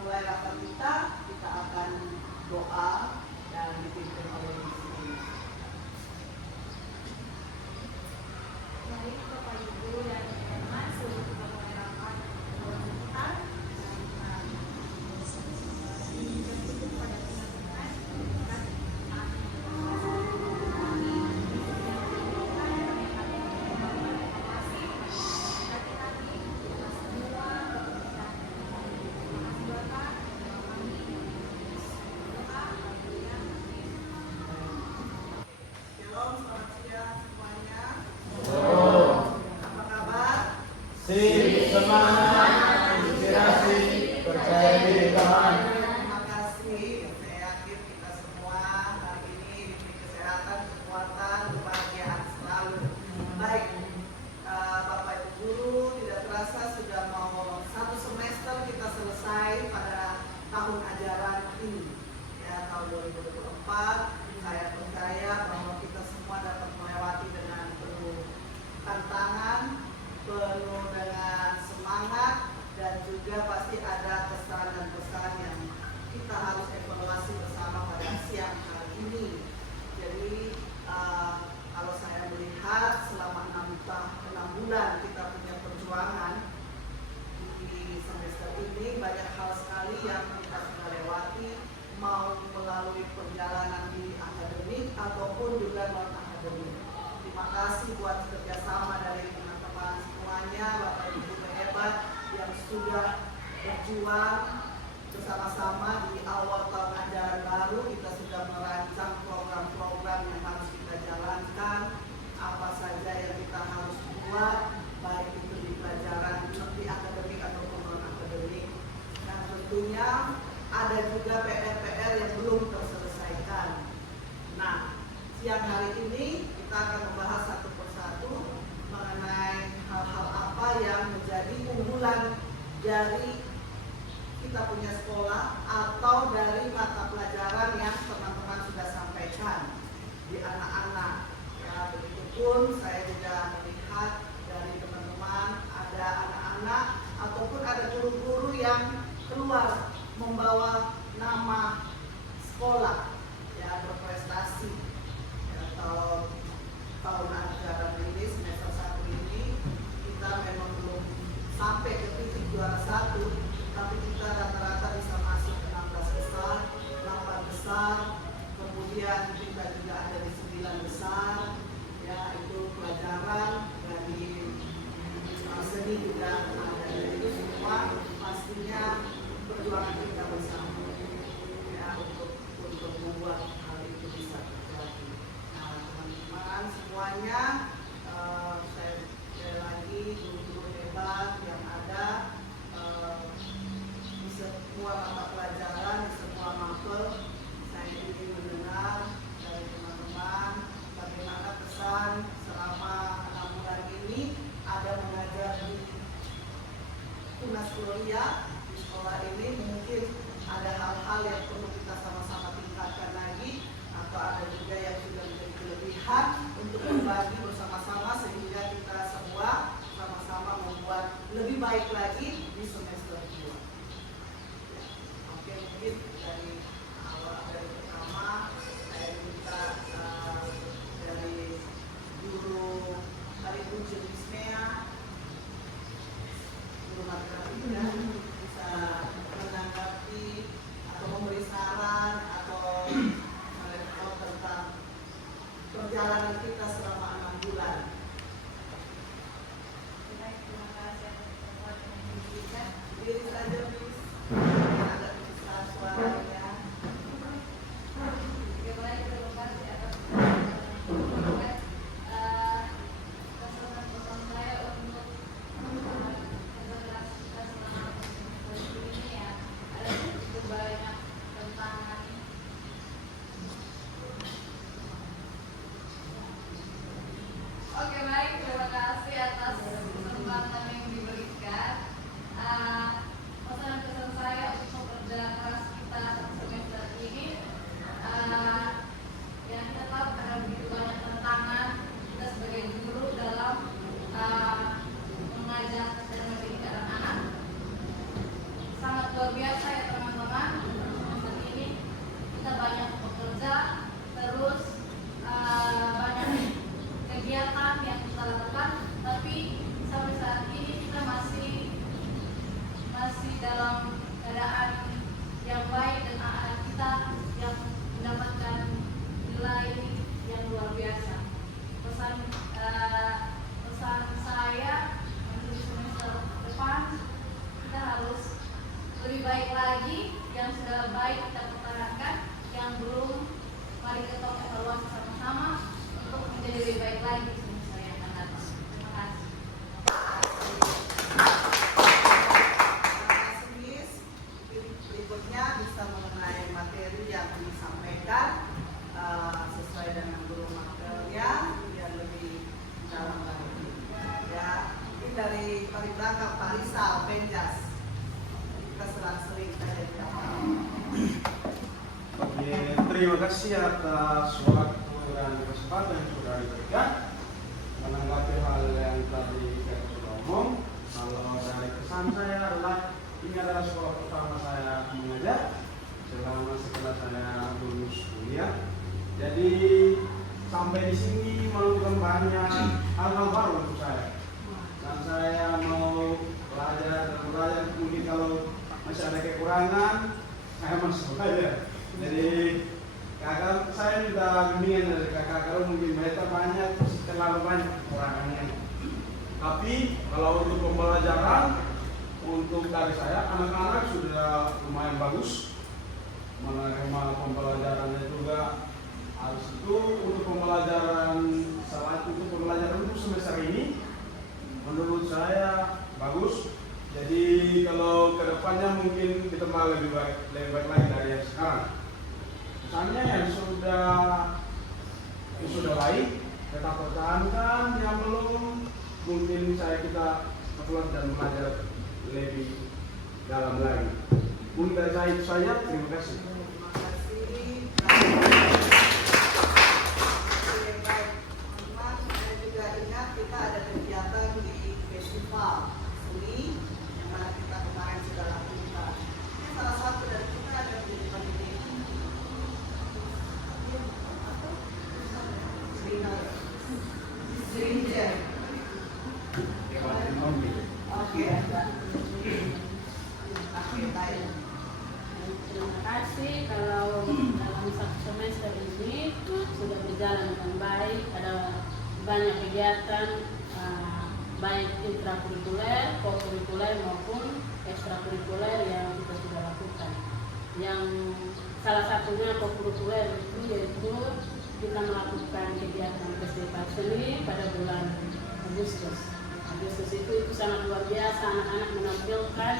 mulai rapat kita akan doa dan dipimpin oleh istri. Baik Bapak Ibu dan teman-teman, sebelum kita mulai rapat kita bersyukur pada teman-teman atas Shalom, selamat siang semuanya. Apa kabar? Sip, semangat, inspirasi, percaya diri Tuhan. Terima kasih. Saya yakin kita semua hari ini diberi kesehatan, kekuatan, kebahagiaan selalu. Baik, Bapak Ibu Guru, tidak terasa sudah mau satu semester kita selesai pada tahun ajaran ini. Ya, tahun 2024. Saya percaya bahwa kita semua dapat melewati dengan penuh tantangan, penuh dengan semangat, dan juga pasti ada kesan dan pesan yang kita harus evaluasi bersama pada siang hari ini. Jadi kalau saya melihat selama 6 bulan kita punya perjuangan di semester ini, banyak hal sekali yang kita sudah lewati, mau melalui perjalanan di akademik ataupun juga non akademik. Terima kasih buat kerjasama dari teman-teman semuanya, Bapak Ibu hebat yang sudah berjuang bersama-sama di awal tahun ajaran baru. Kita sudah merancang program-program yang harus kita jalankan, apa saja yang kita harus buat, baik itu di pelajaran di akademik ataupun non akademik. Dan tentunya ada juga PR-PR yang belum terselesaikan. Nah, siang hari ini kita akan membahas satu persatu mengenai hal-hal apa yang menjadi unggulan dari kita punya sekolah atau dari mata pelajaran yang teman-teman sudah sampaikan di anak-anak. Ya, begitupun saya juga melihat dari teman-teman ada anak-anak ataupun ada guru-guru yang keluar membawa nama sekolah, ya, berprestasi. Ya, tahun ajaran ini semester 1 ini kita memang belum sampai ke titik juara 1, tapi kita rata-rata bisa masuk ke 16 besar, 8 besar, kemudian kita juga ada di 9 besar, ya, itu pelajaran dari seni juga ada. Itu semua pastinya perjuangan kita bersama, ya, untuk membuat hal itu bisa terjadi. Nah, teman-teman semuanya, saya sekali lagi guru-guru hebat yang ada di semua mata pelajaran, di semua mapel. Saya ingin mendengar dari teman-teman bagaimana kesan selama 6 bulan ini ada mengajar di Tunas Gloria. Sekolah ini mungkin ada hal-hal yang perlu kita sama-sama tingkatkan lagi, atau ada juga yang sudah menjadi kelebihan untuk berbagi bersama-sama sehingga kita semua sama-sama membuat lebih baik lagi di semester 2. Oke, mungkin dari awal dari pertama saya minta dari guru hari Ibu Jenismea, guru matematika, bisa menanggapi atau memberi saran atau merespon tentang perjalanan kita selama 6 bulan. Baik, terima kasih atas kesempatan yang diberikan. baik kita pertahankan, yang belum mari kita evaluasi sama-sama untuk menjadi lebih baik lagi di semester yang akan datang. Terima kasih. Berikutnya bisa mengenai materi yang disampaikan sesuai dengan guru materialnya biar lebih dalam lagi. Ya, ini dari belakang Pak Rizal Penjas. Kita sering saja di dalam. Oke, terima kasih atas waktu dan kesempatan yang sudah diberikan menanggapi hal yang tadi saya sudah omong. Kalau dari kesan saya adalah ini adalah sekolah pertama saya mengajar setelah saya lulus kuliah. Jadi sampai di sini menemukan banyak hal-hal baru untuk saya. Dan saya mau belajar dan belajar. Mungkin kalau masih ada kekurangan, saya masih belajar. Jadi kakak saya minta bimbingan dari kakak, kalau mungkin mereka banyak terlalu banyak kekurangannya. Tapi kalau untuk pembelajaran untuk dari saya, anak-anak sudah lumayan bagus menerima pembelajarannya juga. Harus itu untuk pembelajaran untuk semester ini menurut saya bagus. Jadi kalau kedepannya mungkin kita malah lebih baik lagi dari yang sekarang. Misalnya yang sudah baik tetap pertahankan, yang belum mungkin kita perlu dan belajar lebih dalam lagi. Mungkin dari saya itu saja. Terima kasih. Terima kasih. Baik, teman-teman, saya juga ingat kita ada kegiatan di festival seni yang mana kita kemarin sudah lakukan. Ini salah satu dari kita ada kegiatan ini. Serinjer. Oke. Baik. Terima kasih. Kalau dalam satu semester ini sudah berjalan dengan baik, ada banyak kegiatan baik intrakurikuler, kokurikuler maupun ekstrakurikuler yang kita sudah lakukan. Yang salah satunya kokurikuler itu yaitu kita melakukan kegiatan festival seni pada bulan Agustus. Agustus itu sangat luar biasa, anak-anak menampilkan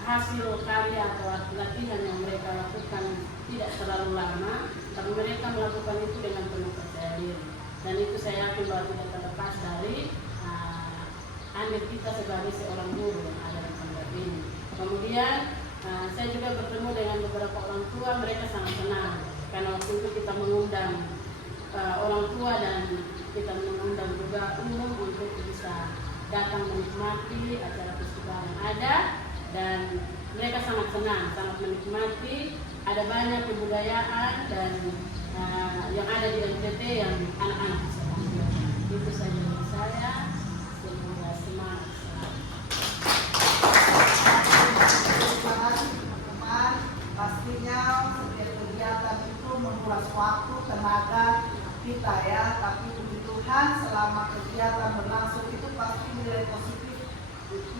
hasil karya atau latihan yang mereka lakukan tidak terlalu lama, tapi mereka melakukan itu dengan penuh percaya diri. Dan itu saya yakin bahwa tidak terlepas dari andil kita sebagai seorang guru yang ada di tempat ini. Kemudian saya juga bertemu dengan beberapa orang tua, mereka sangat senang karena waktu itu kita mengundang orang tua dan kita mengundang juga umum untuk bisa datang menikmati acara festival yang ada, dan mereka sangat senang, sangat menikmati. Ada banyak kebudayaan dan yang ada di NTT yang anak-anak bisa lakukan. Itu saja dari saya. Semoga semangat. Terima kasih teman-teman. Pastinya setiap kegiatan itu menguras waktu, tenaga kita ya. Tapi puji Tuhan selama kegiatan berlangsung itu pasti nilai positif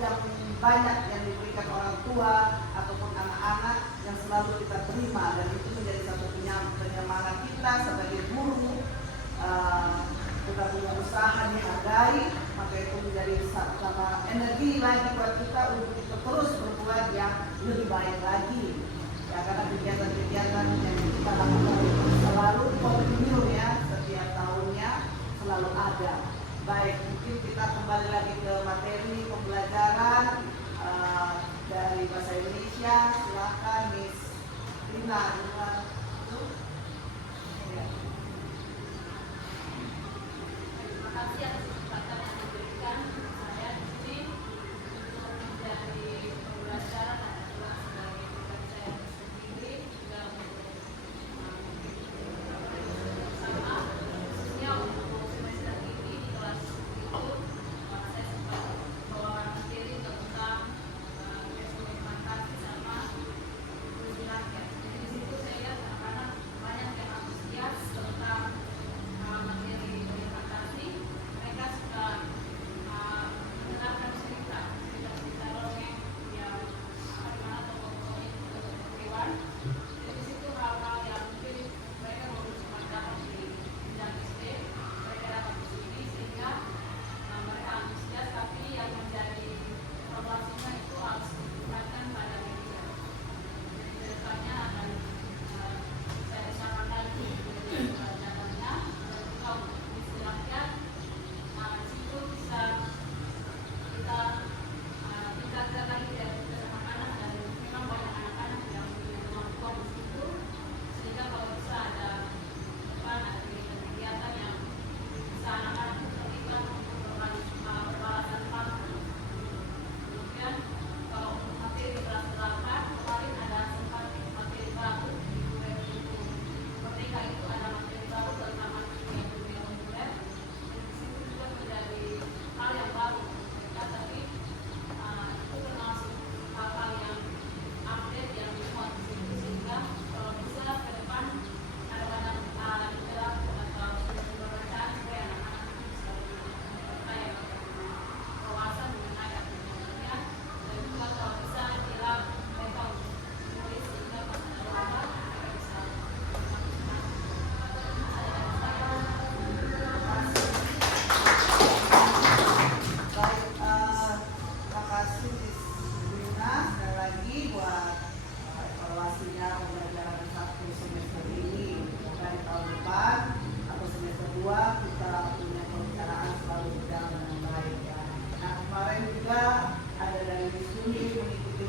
yang banyak yang diberikan orang tua ataupun anak-anak yang selalu kita terima, dan itu menjadi satu penyemangat kita sebagai guru. Kita punya usaha dihargai, maka itu menjadi sama energi lagi buat kita untuk kita terus berbuat yang lebih baik lagi ya, karena kegiatan-kegiatan yang kita lakukan itu selalu kontinu ya, setiap tahunnya selalu ada. Baik, mungkin kita kembali lagi ke materi pembelajaran dari bahasa Indonesia. Silakan Miss Rina. Terima kasih atas kesempatan yang diberikan saya di sini untuk menjadi pembelajaran dan juga sebagai tugas saya sendiri juga untuk bersama, khususnya untuk semester ini di kelas itu saya sempat bawa materi tentang eksperimentasi sama inklusi rakyat. Jadi di situ saya lihat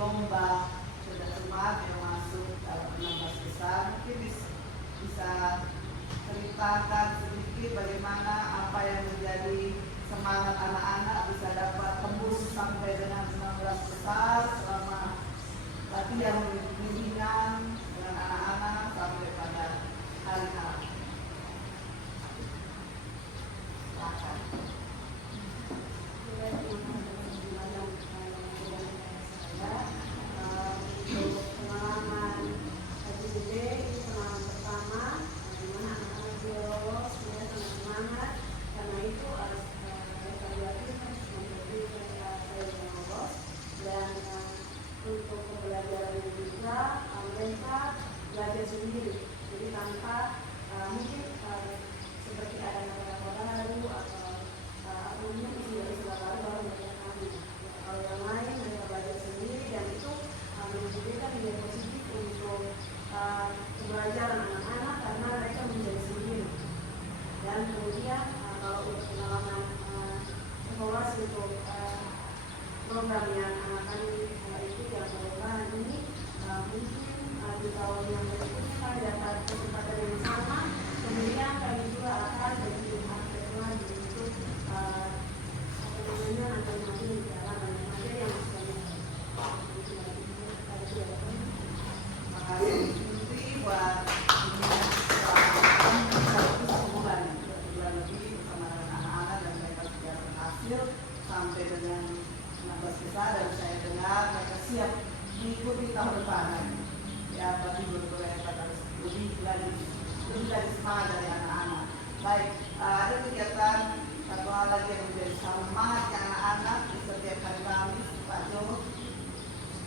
lomba cerdas cermat yang masuk dalam 16 besar. Mungkin bisa ceritakan sedikit bagaimana apa yang menjadi semangat anak-anak bisa dapat tembus sampai dengan 19 besar selama latihan bimbingan dengan anak-anak sampai pada hari H. Silakan. Untuk pengalaman HJDB ini pengalaman pertama di mana anak-anak juga lolos, dia sangat semangat karena itu harus evaluasi memperbaiki saya yang lolos dan untuk pembelajaran juga mereka belajar sendiri jadi tanpa mungkin seperti ada kota-kota baru atau mungkin istilah baru mereka kami. Kalau yang lain mereka belajar sendiri dan itu menunjukkan nilai positif untuk pembelajaran anak-anak karena mereka menjadi sendiri. Dan kemudian kalau untuk pengalaman evaluasi untuk program yang anak kami ikut yang perubahan ini mungkin di tahun yang berikutnya kami dapat kesempatan yang sama. Kemudian kami juga akan begitu aktif lagi untuk nanti di dalam materi yang Terima kasih Putri buat bulan lebih bersama dengan anak-anak dan mereka sudah berhasil sampai dengan 16 besar dan saya dengar mereka siap mengikuti tahun depan. Ya, berarti mereka harus lebih dari semangat dari anak-anak. Baik, ada kegiatan satu hal lagi yang menjadi semangatnya anak-anak di setiap hari Kamis, Pak Jo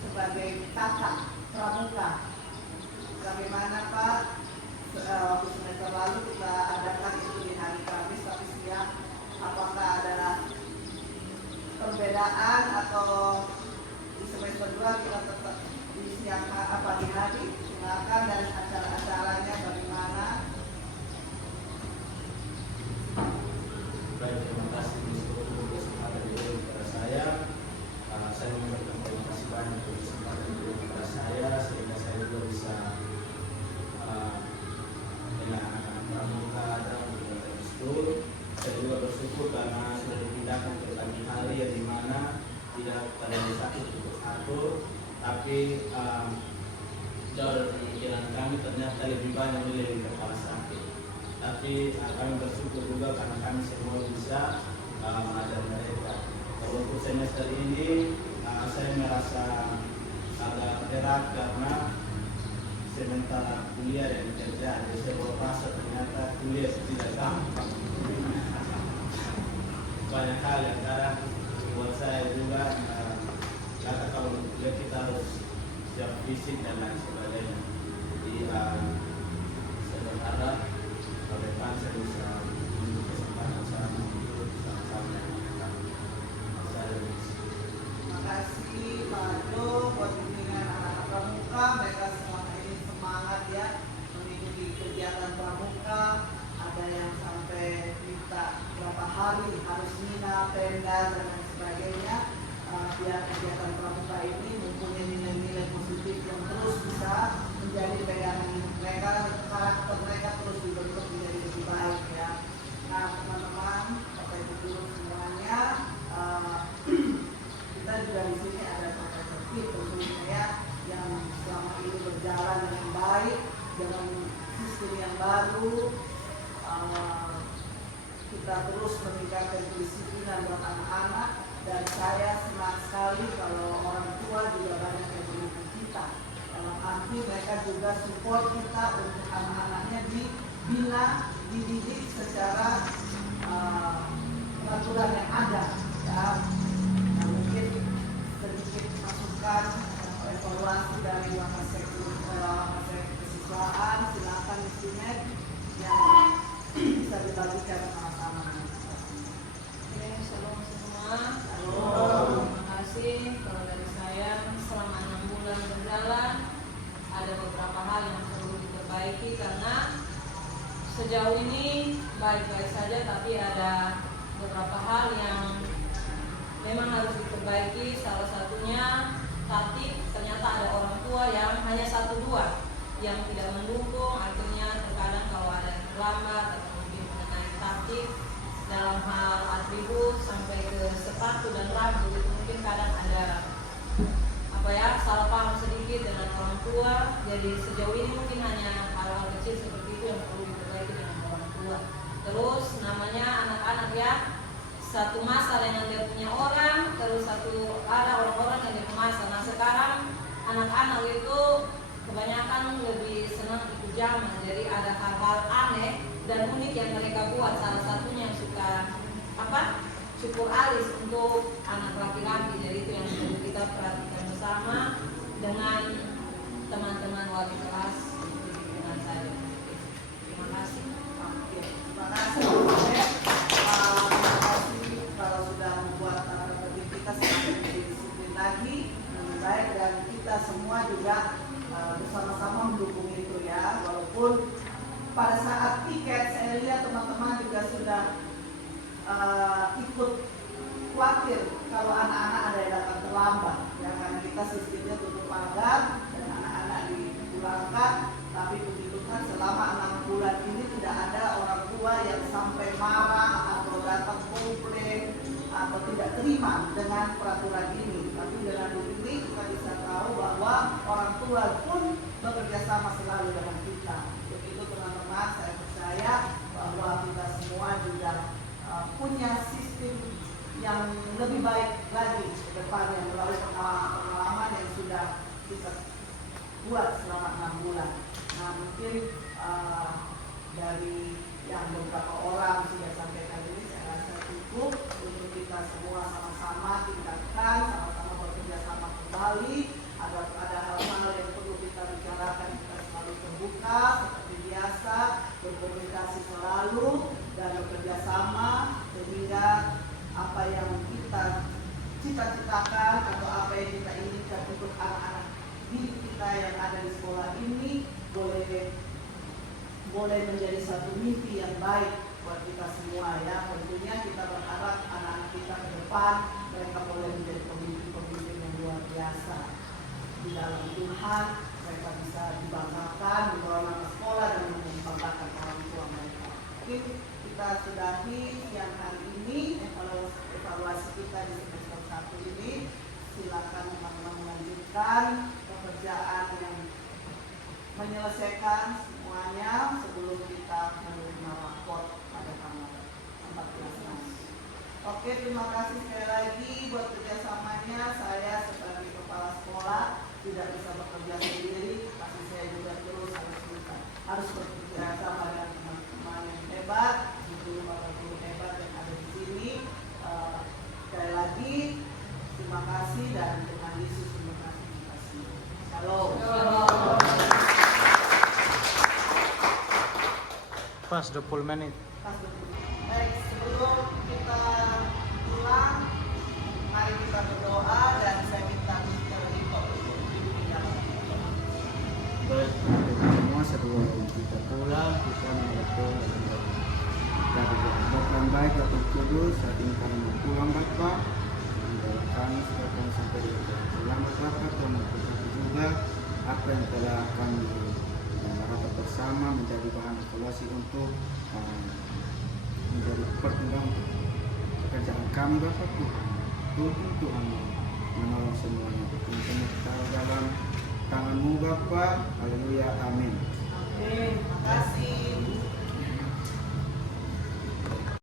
sebagai kakak pramuka. Bagaimana Pak? Waktu semester lalu kita adakan itu di hari Kamis tapi siang. Apakah ada perbedaan atau di semester 2 kita tetap di siang apa di hari? Silakan dari acara-acaranya bagaimana? Baik, terima kasih untuk kesempatan diri kepada saya. Saya mengucapkan terima kasih banyak untuk kesempatan diri kepada saya sehingga saya juga bisa dengan anak-anak pramuka dan juga tersebut. Saya juga bersyukur karena sudah dipindahkan ke pagi hari yang dimana tidak pada satu untuk atur, tapi jauh dari pemikiran kami ternyata lebih banyak nilai di kepala sakit. Tapi kami bersyukur juga karena kami semua bisa mengajar mereka. Kalau untuk semester ini saya merasa agak berat karena sementara kuliah dan kerja, jadi saya merasa ternyata kuliah tidak gampang. Banyak hal yang kadang buat saya juga kata kalau kuliah kita harus siap fisik dan lain sebagainya. Jadi saya berharap ke depan saya bisa memiliki kesempatan sama untuk sama-sama saya. Terima kasih Pak Jo buat bimbingan anak-anak pramuka. Mereka selama ini semangat ya mengikuti kegiatan pramuka. Ada yang sampai minta berapa hari harus nginap, tenda dan lain sebagainya. Biar kegiatan pramuka ini mempunyai nilai-nilai positif yang terus bisa menjadi pegangan mereka, karakter mereka terus dibentuk menjadi lebih baik ya. Nah teman-teman, Bapak Ibu guru semuanya, kita juga di sini ada Profesor Fit tentunya ya, yang selama ini berjalan dengan baik dengan sistem yang baru. Kita terus meningkatkan kedisiplinan buat anak-anak dan saya senang sekali kalau orang tua juga banyak yang mendukung kita. Dalam arti mereka juga support kita untuk anak-anaknya dibina, dididik secara peraturan yang ada. Ya. Nah, mungkin sedikit masukan evaluasi dari Wakasek kesiswaan, silakan di sini yang bisa dibagikan sama-sama. Oke, shalom semua. Shalom. Terima kasih. Kalau dari saya selama 6 bulan berjalan ada beberapa hal yang perlu diperbaiki karena sejauh ini baik-baik saja, tapi ada beberapa hal yang memang harus diperbaiki. Salah satunya tatip yang tidak mendukung, artinya terkadang kalau ada yang terlambat atau mungkin mengenai taktik dalam hal atribut sampai ke sepatu dan rambut itu mungkin kadang ada salah paham sedikit dengan orang tua. Jadi sejauh ini mungkin hanya hal-hal kecil seperti itu yang perlu diperbaiki dengan orang tua. Terus namanya anak-anak ya, satu masa dengan dia punya orang, terus ada orang-orang yang dia masa. Nah sekarang anak-anak itu kebanyakan lebih senang ikut zaman. Jadi ada hal-hal aneh dan unik yang mereka buat. Salah satunya yang suka cukur alis untuk anak laki-laki. Jadi itu yang perlu kita perhatikan bersama dengan teman-teman wali kelas dengan saya. Terima kasih. Oke, terima kasih. Terima kasih kalau sudah membuat anak didik kita semakin lebih disiplin lagi, lebih baik, dan kita semua juga bersama-sama mendukung itu ya. Walaupun pada saat tiket saya lihat teman-teman juga sudah ikut khawatir kalau anak-anak ada yang datang terlambat ya, karena kita sistemnya tutup pagar dan anak-anak dipulangkan. Tapi begitu kan selama 6 bulan ini tidak ada orang tua yang sampai marah atau datang komplain atau tidak terima dengan peraturan ini. Tapi dengan begini kita bisa tahu bahwa orang tua pun bekerja sama selalu dengan kita. Begitu teman-teman, saya percaya bahwa kita semua juga punya sistem yang lebih baik lagi ke depannya melalui pengalaman yang sudah kita buat selama 6 bulan. Nah mungkin dari yang beberapa orang sudah sampaikan ini saya rasa cukup untuk kita semua sama-sama tingkatkan, sama-sama bekerja sama kembali agar ada hal-hal yang perlu kita bicarakan kita selalu terbuka seperti biasa, berkomunikasi selalu dan bekerja sama sehingga apa yang kita cita-citakan atau apa yang kita inginkan untuk anak-anak didik kita yang ada di sekolah ini boleh menjadi satu mimpi yang baik buat kita semua ya. Tentunya kita berharap anak-anak kita ke depan mereka boleh menjadi pemimpin-pemimpin yang luar biasa di dalam Tuhan. Mereka bisa dibanggakan, dibawa nama sekolah dan membanggakan orang tua mereka. Oke, kita sudahi siang hari ini evaluasi kita di semester 1 ini. Silakan teman-teman melanjutkan pekerjaan yang menyelesaikan semuanya sebelum kita menerima rapor pada tanggal 14 Maret. Oke, terima kasih sekali lagi buat kerjasamanya. Saya sebagai kepala sekolah tidak bisa bekerja sendiri, tapi saya juga terus harus bekerja sama dengan teman-teman yang hebat, guru hebat yang ada di sini. Sekali lagi terima kasih dan Tuhan Yesus terima kasih. Shalom. Pas 20 menit. Baik, sebelum kita pulang, mari kita berdoa dan saya minta Mr. Riko untuk dibimbing. Baik, semua sebelum kita pulang, kita mengucapkan dari Bapak baik Bapak Kudus, saat ini kami mau pulang Bapak, dan kami sudah sampai di selamat Bapak, Tuhan memberkati juga apa yang telah kami rapat bersama menjadi bahan evaluasi untuk menjadi pertimbangan pekerjaan kami Bapak Tuhan. Tuhan menolong semuanya. Kami taruh dalam tangan-Mu Bapak. Haleluya. Amin. Terima kasih.